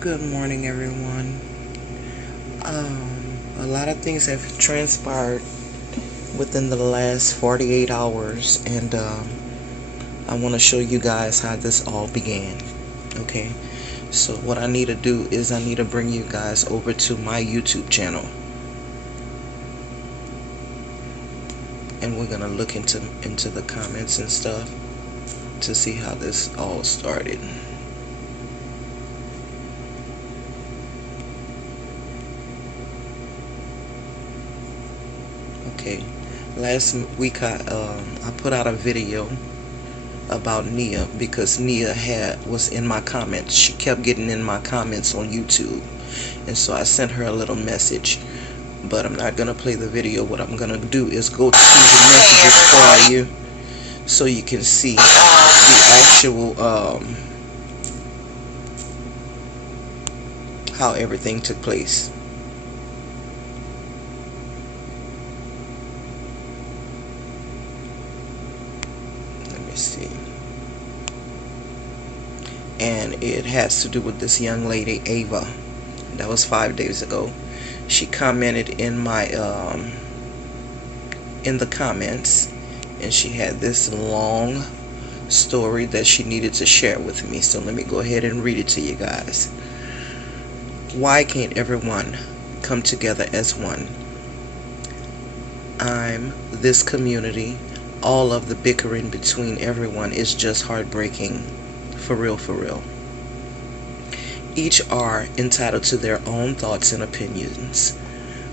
Good morning, everyone. A lot of things have transpired within the last 48 hours, and I want to show you guys how this all began. Okay, so what I need to do is I need to bring you guys over to my YouTube channel, and we're gonna look into the comments and stuff to see how this all started. Okay, last week I put out a video about Nia because Nia was in my comments. She kept getting in my comments on YouTube, and so I sent her a little message. But I'm not gonna play the video. What I'm gonna do is go to the messages for you, so you can see the actual how everything took place. Let me see. And it has to do with this young lady, Ava. That was 5 days ago. She commented in my in the comments, and she had this long story that she needed to share with me. So let me go ahead and read it to you guys. Why can't everyone come together as one? I'm this community. All of the bickering between everyone is just heartbreaking. For real, for real. Each are entitled to their own thoughts and opinions,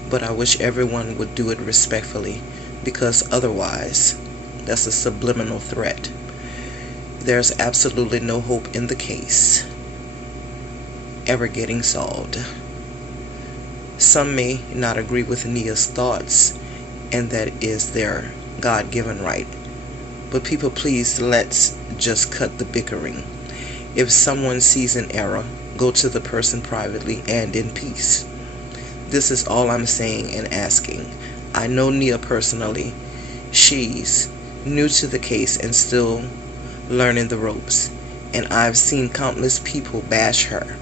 but I wish everyone would do it respectfully, because otherwise, that's a subliminal threat. There's absolutely no hope in the case ever getting solved. Some may not agree with Nia's thoughts, and that is their God-given right. But people, please, let's just cut the bickering. If someone sees an error, go to the person privately and in peace. This is all I'm saying and asking. I know Nia personally. She's new to the case and still learning the ropes. And I've seen countless people bash her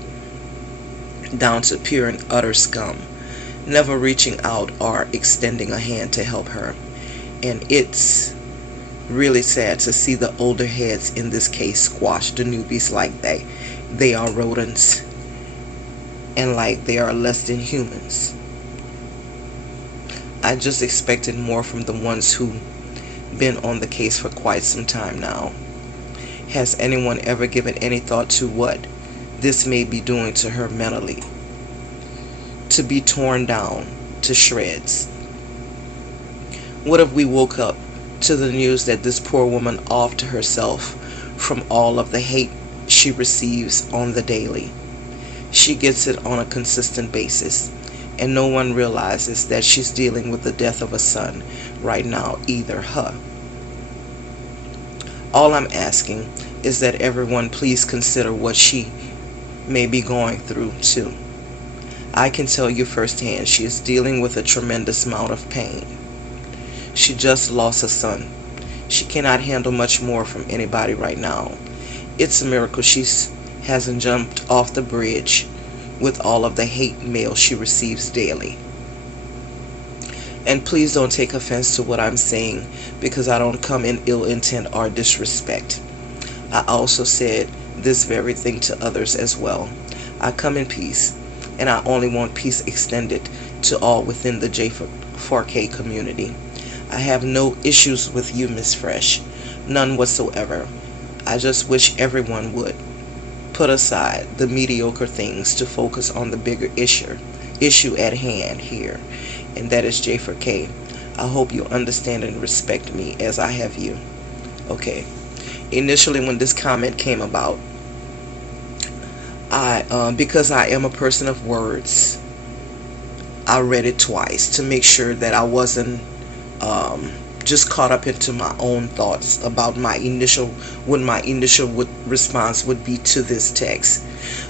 down to pure and utter scum, never reaching out or extending a hand to help her. And it's really sad to see the older heads in this case squash the newbies like they are rodents, and like they are less than humans. I just expected more from the ones who been on the case for quite some time now. Has anyone ever given any thought to what this may be doing to her mentally? To be torn down to shreds. What if we woke up to the news that this poor woman offed herself from all of the hate she receives on the daily? She gets it on a consistent basis, and no one realizes that she's dealing with the death of a son right now, either her. All I'm asking is that everyone please consider what she may be going through too. I can tell you firsthand she is dealing with a tremendous amount of pain. She just lost a son. She cannot handle much more from anybody right now. It's a miracle she hasn't jumped off the bridge with all of the hate mail she receives daily. And please don't take offense to what I'm saying, because I don't come in ill intent or disrespect. I also said this very thing to others as well. I come in peace, and I only want peace extended to all within the J4K community. I have no issues with you, Miss Fresh. None whatsoever. I just wish everyone would put aside the mediocre things to focus on the bigger issue at hand here, and that is J4K. I hope you understand and respect me as I have you. Okay. Initially, when this comment came about, because I am a person of words, I read it twice to make sure that I wasn't just caught up into my own thoughts about what my initial response would be to this text.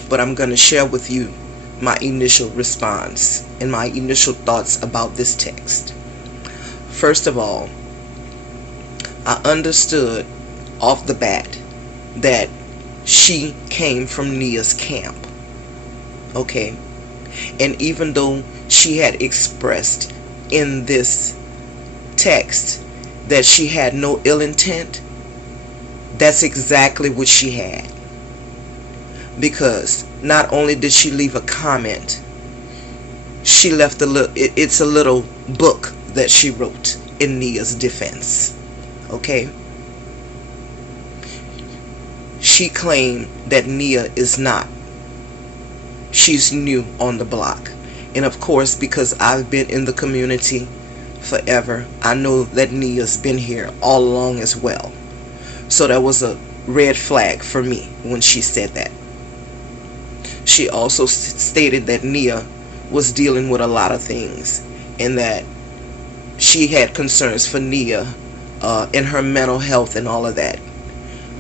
But I'm going to share with you my initial response and my initial thoughts about this text. First of all, I understood off the bat that she came from Nia's camp. Okay? And even though she had expressed in this text that she had no ill intent, that's exactly what she had. Because not only did she leave a comment, she left it's a little book that she wrote in Nia's defense. Okay? She claimed that Nia is not. She's new on the block. And of course, because I've been in the community forever, I know that Nia's been here all along as well. So that was a red flag for me when she said that. She also stated that Nia was dealing with a lot of things and that she had concerns for Nia in her mental health and all of that.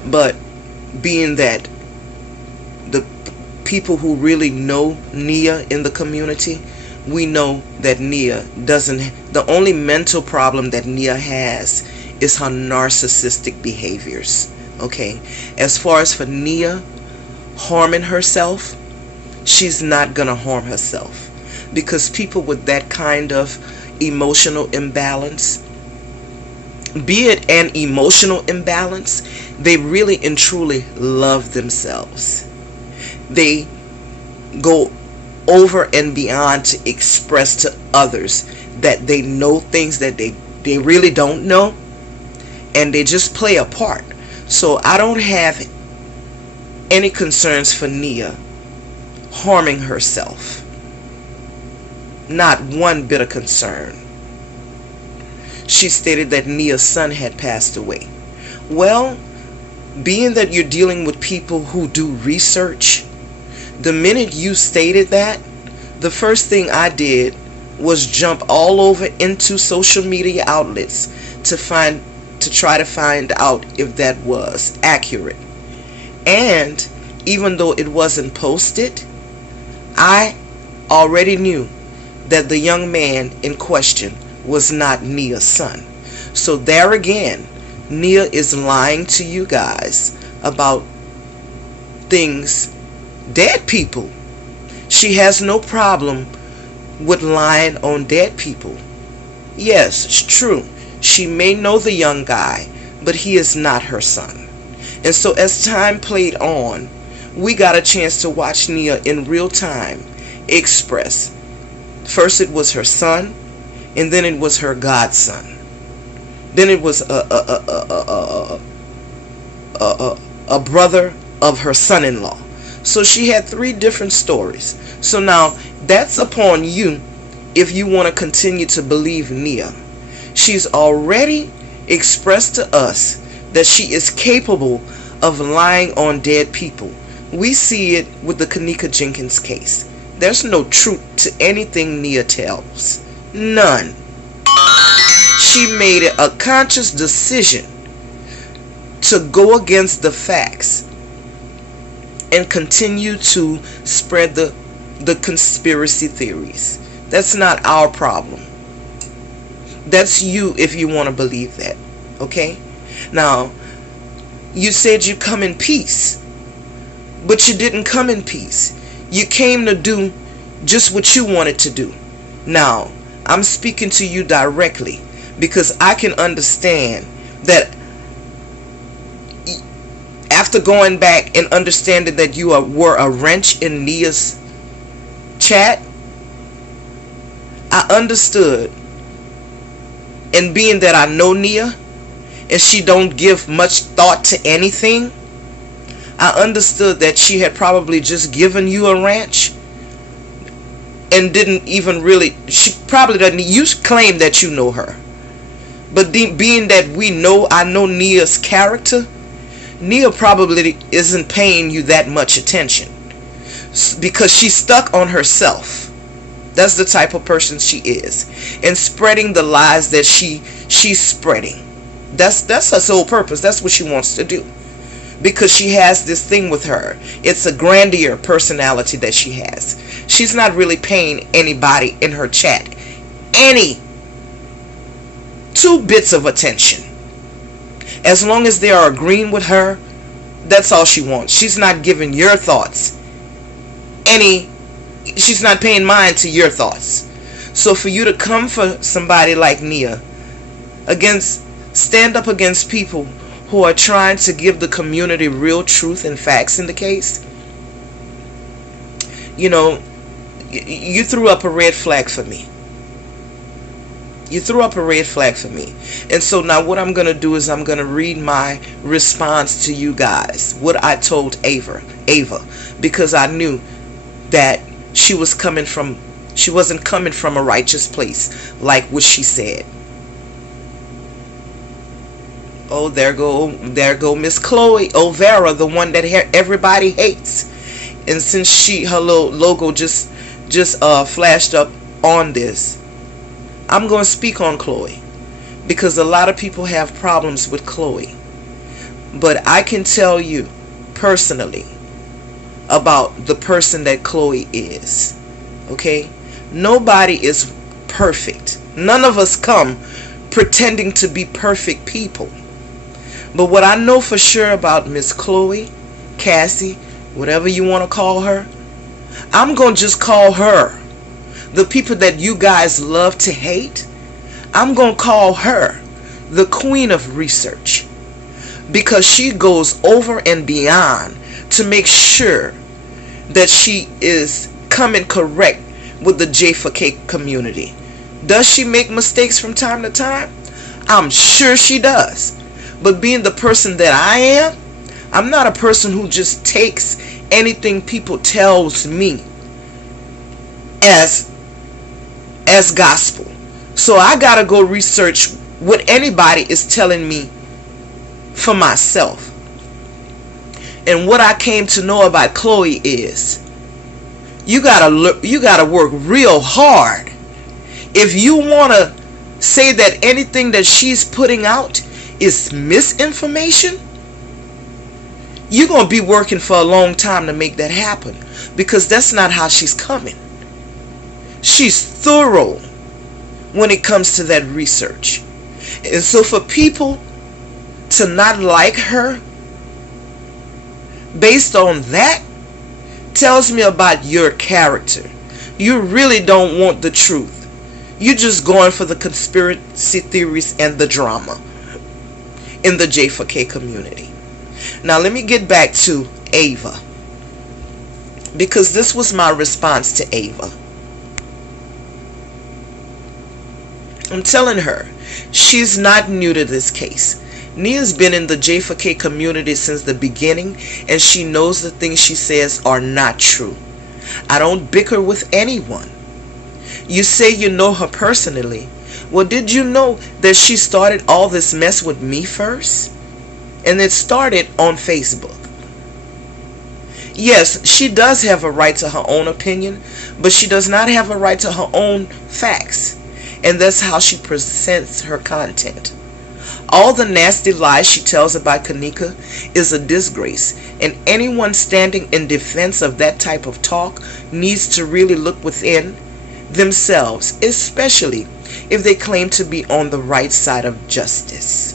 But being that the people who really know Nia in the community, we know that Nia doesn't, the only mental problem that Nia has is her narcissistic behaviors. Okay? As far as for Nia harming herself, she's not gonna harm herself, because people with that kind of emotional imbalance, be it an emotional imbalance, they really and truly love themselves. They go over and beyond to express to others that they know things that they really don't know, and they just play a part. So I don't have any concerns for Nia harming herself. Not one bit of concern. She stated that Nia's son had passed away. Well, being that you're dealing with people who do research, the minute you stated that, the first thing I did was jump all over into social media outlets to try to find out if that was accurate. And even though it wasn't posted, I already knew that the young man in question was not Nia's son. So there again, Nia is lying to you guys about things, dead people. She has no problem with lying on dead people. Yes, it's true. She may know the young guy, but he is not her son. And so as time played on, we got a chance to watch Nia in real time express. First it was her son, and then it was her godson. Then it was a brother of her son-in-law. So she had 3 different stories. So now that's upon you if you want to continue to believe Nia. She's already expressed to us that she is capable of lying on dead people. We see it with the Kenneka Jenkins case. There's no truth to anything Nia tells. None. She made it a conscious decision to go against the facts and continue to spread the conspiracy theories. That's not our problem. That's you if you want to believe that. Okay? Now, you said you come in peace, but you didn't come in peace. You came to do just what you wanted to do. Now, I'm speaking to you directly because I can understand that after going back and understanding that you were a wrench in Nia's chat, I understood. And being that I know Nia and she don't give much thought to anything, I understood that she had probably just given you a wrench and didn't even really, she probably doesn't, you claim that you know her, but being that I know Nia's character, Nia probably isn't paying you that much attention because she's stuck on herself. That's the type of person she is, and spreading the lies that she's spreading. That's her sole purpose. That's what she wants to do, because she has this thing with her. It's a grandeur personality that she has. She's not really paying anybody in her chat any 2 bits of attention. As long as they are agreeing with her, that's all she wants. She's not giving your thoughts any She's not paying mind to your thoughts. So for you to come for somebody like Nia, stand up against people who are trying to give the community real truth and facts in the case, you know, you threw up a red flag for me. You threw up a red flag for me. And so now what I'm going to do is I'm going to read my response to you guys. What I told Ava. Because I knew that she wasn't coming from a righteous place like what she said. Oh, there go Miss Chloe O'Vera, the one that everybody hates. And since her little logo just flashed up on this, I'm going to speak on Chloe, because a lot of people have problems with Chloe. But I can tell you personally about the person that Chloe is. Okay? Nobody is perfect. None of us come pretending to be perfect people. But what I know for sure about Miss Chloe, Cassie, whatever you want to call her, I'm going to just call her. The people that you guys love to hate, I'm going to call her the queen of research, because she goes over and beyond to make sure that she is coming correct with the J4K community. Does she make mistakes from time to time? I'm sure she does. But being the person that I am, I'm not a person who just takes anything people tells me as gospel. So I gotta go research what anybody is telling me for myself. And what I came to know about Chloe is you gotta work real hard if you want to say that anything that she's putting out is misinformation. You're going to be working for a long time to make that happen, because that's not how she's coming. She's thorough when it comes to that research. And so for people to not like her based on that tells me about your character. You really don't want the truth. You're just going for the conspiracy theories and the drama in the J4K community. Now let me get back to Ava, because this was my response to Ava. I'm telling her she's not new to this case. Nia's been in the J4K community since the beginning, and she knows the things she says are not true. I don't bicker with anyone. You say you know her personally. Well, did you know that she started all this mess with me first? And it started on Facebook. Yes, she does have a right to her own opinion, but she does not have a right to her own facts. And that's how she presents her content. All the nasty lies she tells about Kanika is a disgrace, and anyone standing in defense of that type of talk needs to really look within themselves, especially if they claim to be on the right side of justice.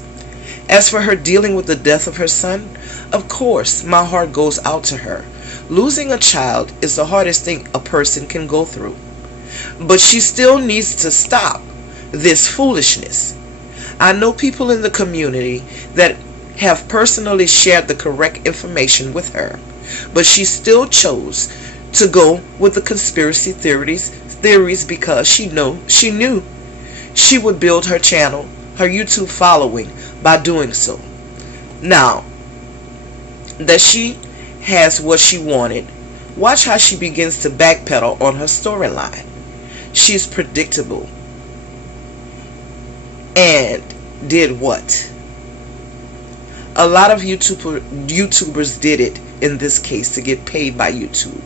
As for her dealing with the death of her son, of course, my heart goes out to her. Losing a child is the hardest thing a person can go through. But she still needs to stop this foolishness. I know people in the community that have personally shared the correct information with her, but she still chose to go with the conspiracy theories because she knew she would build her channel, her YouTube following by doing so. Now that she has what she wanted, watch how she begins to backpedal on her storyline. She's predictable. And did what? A lot of YouTubers did it in this case to get paid by YouTube.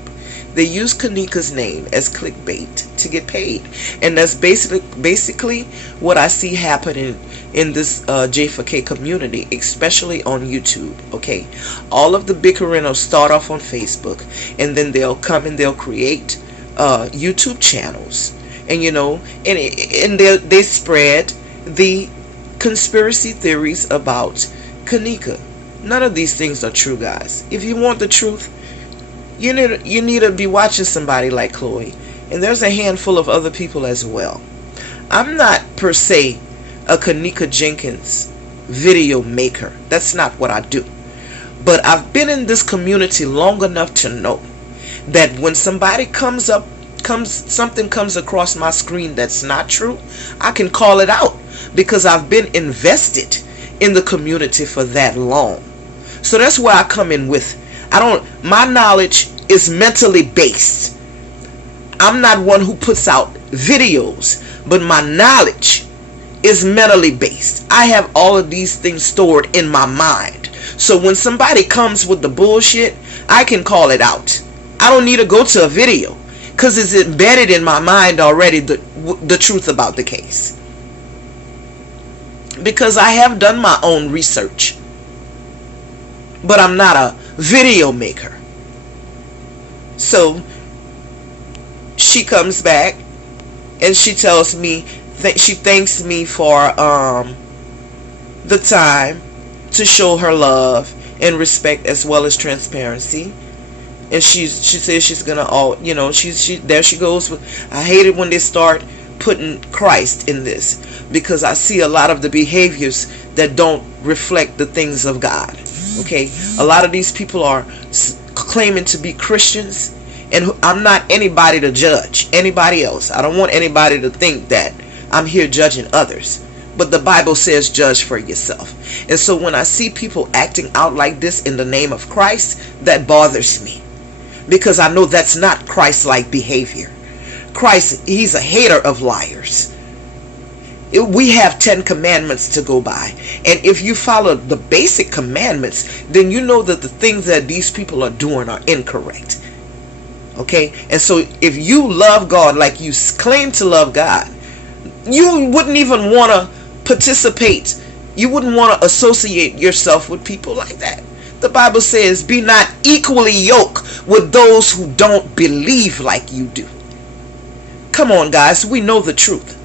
They use Kanika's name as clickbait to get paid. And that's basically what I see happening in this J4K community, especially on YouTube. Okay, all of the bickering will start off on Facebook, and then they'll come and they'll create YouTube channels, and and they spread the conspiracy theories about Kanika. None of these things are true, guys. If you want the truth, You need to be watching somebody like Chloe. And there's a handful of other people as well. I'm not per se a Kenneka Jenkins video maker. That's not what I do. But I've been in this community long enough to know that when somebody something comes across my screen that's not true, I can call it out because I've been invested in the community for that long. So that's where I come in with. My knowledge is mentally based. I'm not one who puts out videos, but my knowledge is mentally based. I have all of these things stored in my mind. So when somebody comes with the bullshit, I can call it out. I don't need to go to a video because it's embedded in my mind already, the truth about the case. Because I have done my own research. But I'm not a video maker. So she comes back and she tells me, she thanks me for the time to show her love and respect as well as transparency. And she says she's gonna there she goes with, I hate it when they start putting Christ in this, because I see a lot of the behaviors that don't reflect the things of God. Okay, a lot of these people are claiming to be Christians, and I'm not anybody to judge anybody else. I don't want anybody to think that I'm here judging others, but the Bible says judge for yourself. And so when I see people acting out like this in the name of Christ, that bothers me, because I know that's not Christ-like behavior. Christ, he's a hater of liars. We have 10 commandments to go by, and if you follow the basic commandments, then you know that the things that these people are doing are incorrect. Okay, and so if you love God like you claim to love God, you wouldn't even want to participate. You wouldn't want to associate yourself with people like that. The Bible says, be not equally yoked with those who don't believe like you do. Come on, guys, we know the truth.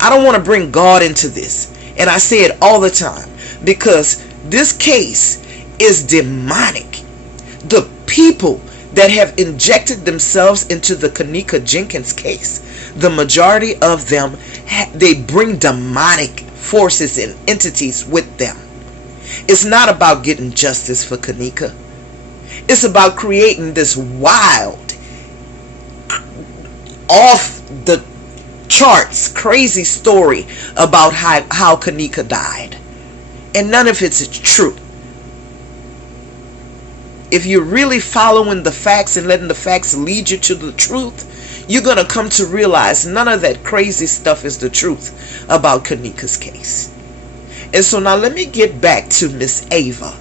I don't want to bring God into this, and I say it all the time, because this case is demonic. The people that have injected themselves into the Kenneka Jenkins case, the majority of them, they bring demonic forces and entities with them. It's not about getting justice for Kenneka. It's about creating this wild, off the charts, crazy story about how Kenneka died. And none of it's true. If you're really following the facts and letting the facts lead you to the truth, you're going to come to realize none of that crazy stuff is the truth about Kenneka's case. And so now let me get back to Miss Ava,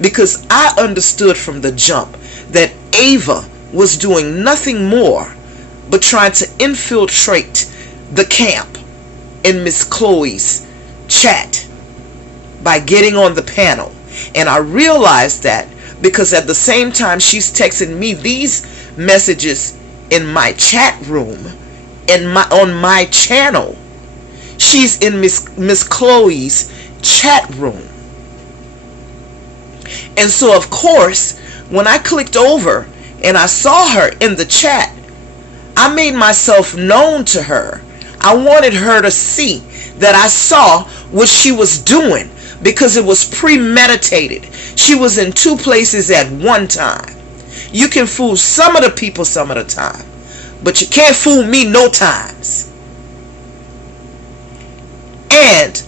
because I understood from the jump that Ava was doing nothing more but trying to infiltrate the camp in Miss Chloe's chat by getting on the panel. And I realized that because at the same time she's texting me these messages in my chat room, on my channel, she's in Miss Chloe's chat room. And so of course, when I clicked over and I saw her in the chat, I made myself known to her. I wanted her to see that I saw what she was doing, because it was premeditated. She was in two places at one time. You can fool some of the people some of the time, but you can't fool me no times. And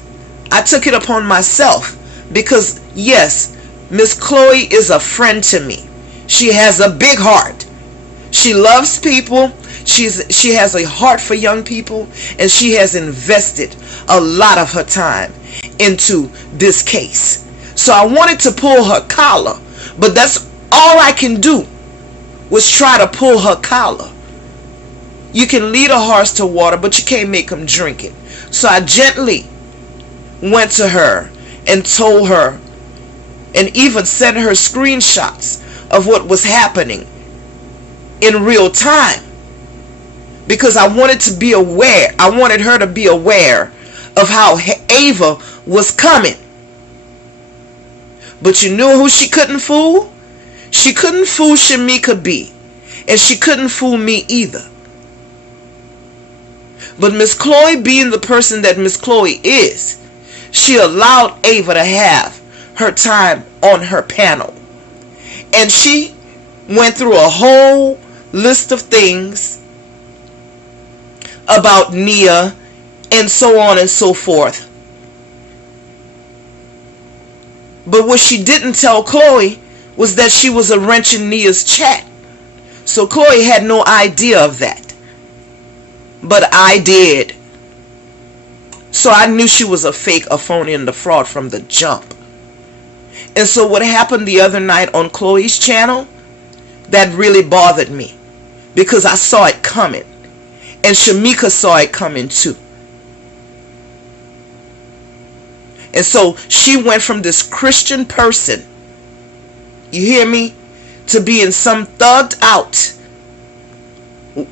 I took it upon myself because, yes, Miss Chloe is a friend to me. She has a big heart. She loves people. She has a heart for young people, and she has invested a lot of her time into this case. So I wanted to pull her collar, but that's all I can do, was try to pull her collar. You can lead a horse to water, but you can't make him drink it. So I gently went to her and told her, and even sent her screenshots of what was happening in real time, because I wanted to be aware. I wanted her to be aware of how Ava was coming. But you knew who she couldn't fool? She couldn't fool Shamika B. And she couldn't fool me either. But Miss Chloe, being the person that Miss Chloe is, she allowed Ava to have her time on her panel. And she went through a whole list of things about Nia and so on and so forth. But what she didn't tell Chloe was that she was a wrench in Nia's chat. So Chloe had no idea of that. But I did. So I knew she was a fake, a phony, and a fraud from the jump. And so what happened the other night on Chloe's channel, that really bothered me. Because I saw it coming. And Shamika saw it coming too. And so she went from this Christian person, you hear me, to being some thugged out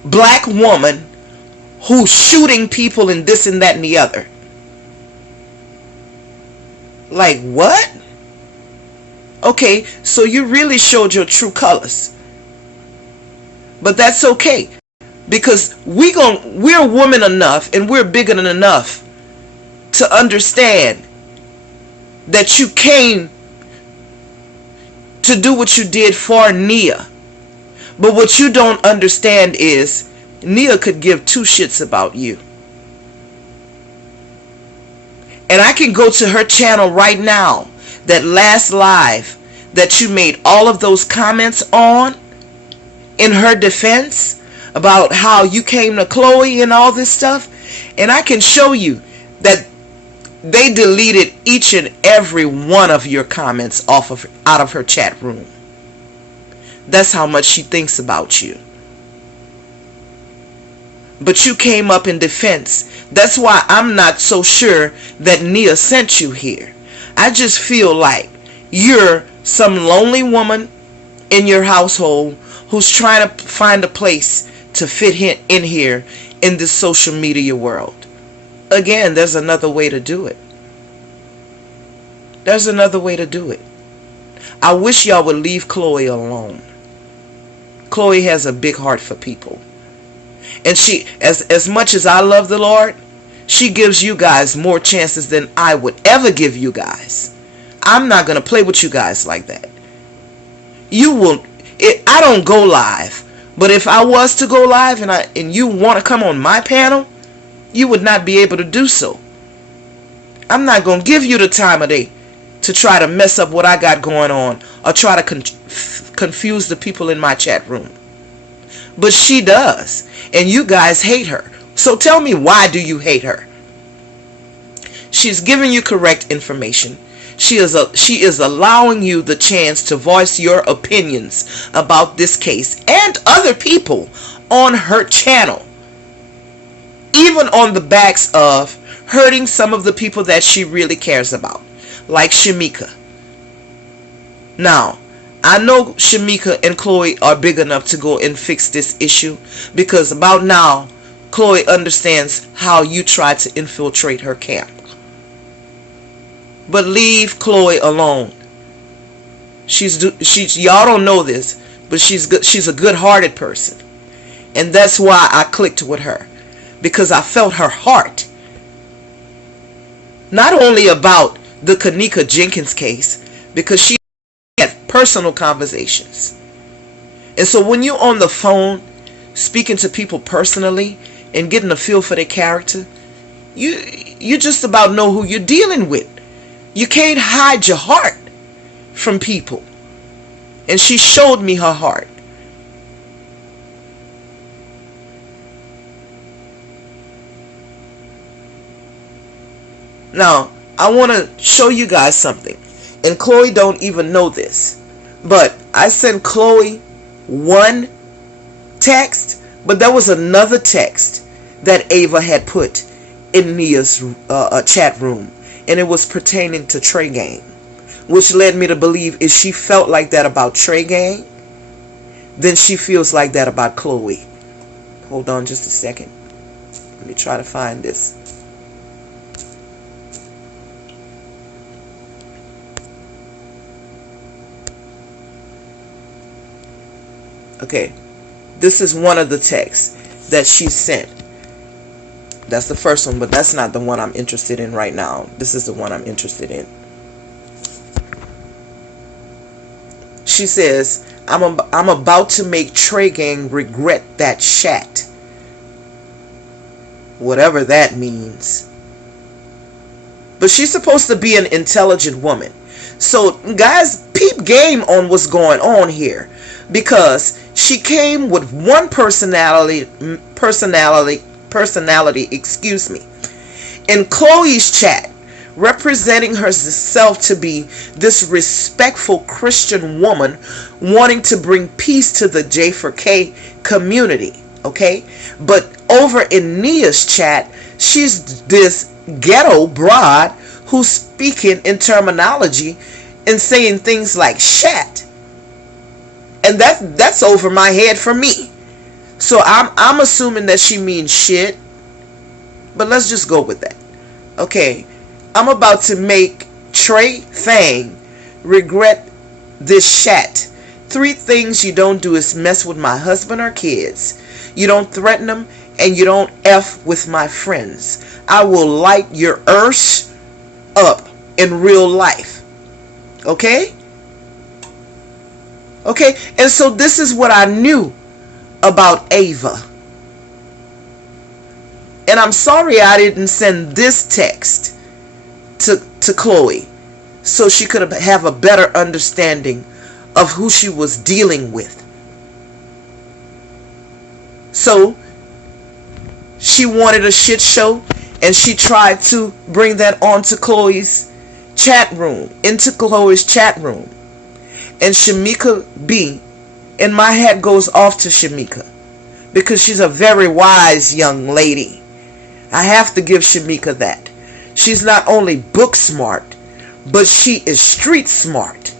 black woman who's shooting people and this and that and the other. Like what? Okay, so you really showed your true colors. But that's okay. Because we're women enough and we're bigger than enough to understand that you came to do what you did for Nia. But what you don't understand is Nia could give two shits about you. And I can go to her channel right now, that last live that you made all of those comments on in her defense about how you came to Chloe and all this stuff, and I can show you that they deleted each and every one of your comments out of her chat room. That's how much she thinks about you. But you came up in defense. That's why I'm not so sure that Nia sent you here. I just feel like you're some lonely woman in your household who's trying to find a place to fit in here in this social media world. Again, there's another way to do it. There's another way to do it. I wish y'all would leave Chloe alone. Chloe has a big heart for people. And she, as much as I love the Lord, she gives you guys more chances than I would ever give you guys. I'm not going to play with you guys like that. I don't go live. But if I was to go live and you want to come on my panel, you would not be able to do so. I'm not going to give you the time of day to try to mess up what I got going on or try to confuse the people in my chat room. But she does. And you guys hate her. So tell me, why do you hate her? She's giving you correct information. She is allowing you the chance to voice your opinions about this case and other people on her channel. Even on the backs of hurting some of the people that she really cares about. Like Shamika. Now, I know Shamika and Chloe are big enough to go and fix this issue. Because about now, Chloe understands how you tried to infiltrate her camp. But leave Chloe alone. Y'all don't know this, but she's a good-hearted person. And that's why I clicked with her. Because I felt her heart. Not only about the Kenneka Jenkins case, because she had personal conversations. And so when you're on the phone speaking to people personally and getting a feel for their character, you just about know who you're dealing with. You can't hide your heart from people. And she showed me her heart. Now, I want to show you guys something. And Chloe don't even know this. But I sent Chloe one text. But there was another text that Ava had put in Nia's chat room. And it was pertaining to Trey Gang. Which led me to believe if she felt like that about Trey Gang, then she feels like that about Chloe. Hold on just a second. Let me try to find this. Okay, this is one of the texts that she sent. That's the first one, but that's not the one I'm interested in right now. This is the one I'm interested in. She says, I'm about to make Trey Gang regret that shat. Whatever that means. But she's supposed to be an intelligent woman. So guys, peep game on what's going on here. Because she came with one personality, excuse me, in Chloe's chat, representing herself to be this respectful Christian woman wanting to bring peace to the J4K community, okay? But over in Nia's chat, she's this ghetto broad who's speaking in terminology and saying things like shat. And that's over my head for me. So I'm assuming that she means shit. But let's just go with that. Okay. I'm about to make Trey Fang regret this shat. 3 things you don't do is mess with my husband or kids. You don't threaten them, and you don't F with my friends. I will light your earth up in real life. Okay? Okay? And so this is what I knew about Ava. And I'm sorry I didn't send this text to Chloe so she could have a better understanding of who she was dealing with. So she wanted a shit show, and she tried to bring that onto Chloe's chat room, into Chloe's chat room. And Shamika B, and my hat goes off to Shamika because she's a very wise young lady. I have to give Shamika that. She's not only book smart, but she is street smart.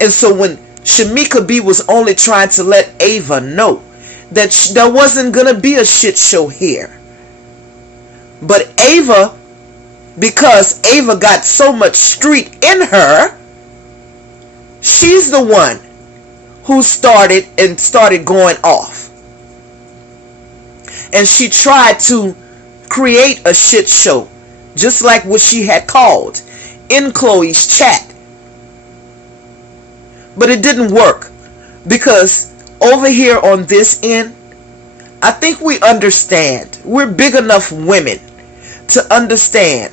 And so when Shamika B was only trying to let Ava know that there wasn't going to be a shit show here. But Ava, because Ava got so much street in her, she's the one who started going off. And she tried to create a shit show, just like what she had called in Chloe's chat. But it didn't work, because over here on this end, I think we understand. We're big enough women to understand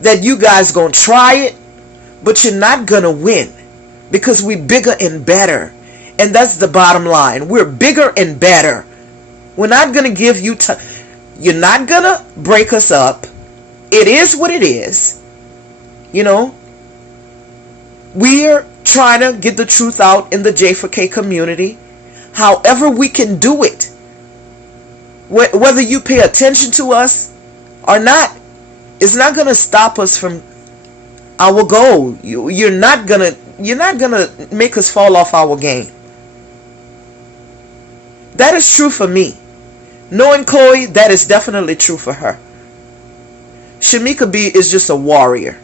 that you guys gonna try it, but you're not gonna win, because we bigger and better. And that's the bottom line. We're bigger and better. We're not gonna give you time. You're not gonna break us up. It is what it is. You know, we're trying to get the truth out in the J4K community. However we can do it. Whether you pay attention to us or not, it's not gonna stop us from our goal. You're not gonna make us fall off our game. That is true for me. Knowing Chloe, that is definitely true for her. Shamika B is just a warrior.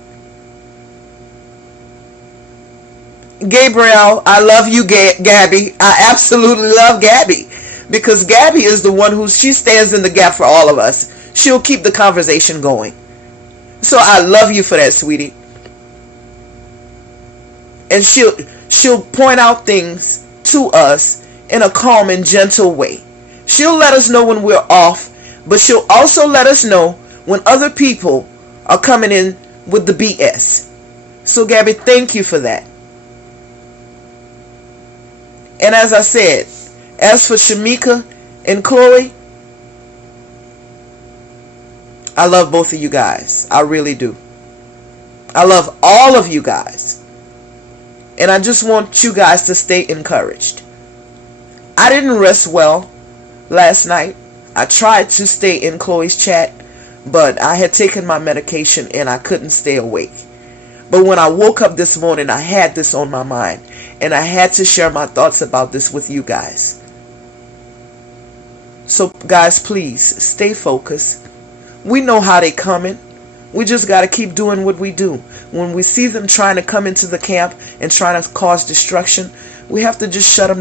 Gabriel, I love you, Gabby. I absolutely love Gabby, because Gabby is the one she stands in the gap for all of us. She'll keep the conversation going. So I love you for that, sweetie. And she'll point out things to us in a calm and gentle way. She'll let us know when we're off, but she'll also let us know when other people are coming in with the BS. So Gabby, thank you for that. And as I said, as for Shamika and Chloe, I love both of you guys. I really do. I love all of you guys. And I just want you guys to stay encouraged. I didn't rest well last night. I tried to stay in Chloe's chat, but I had taken my medication and I couldn't stay awake. But when I woke up this morning, I had this on my mind, and I had to share my thoughts about this with you guys. So guys, please stay focused. We know how they coming. We just got to keep doing what we do. When we see them trying to come into the camp and trying to cause destruction, We have to just shut them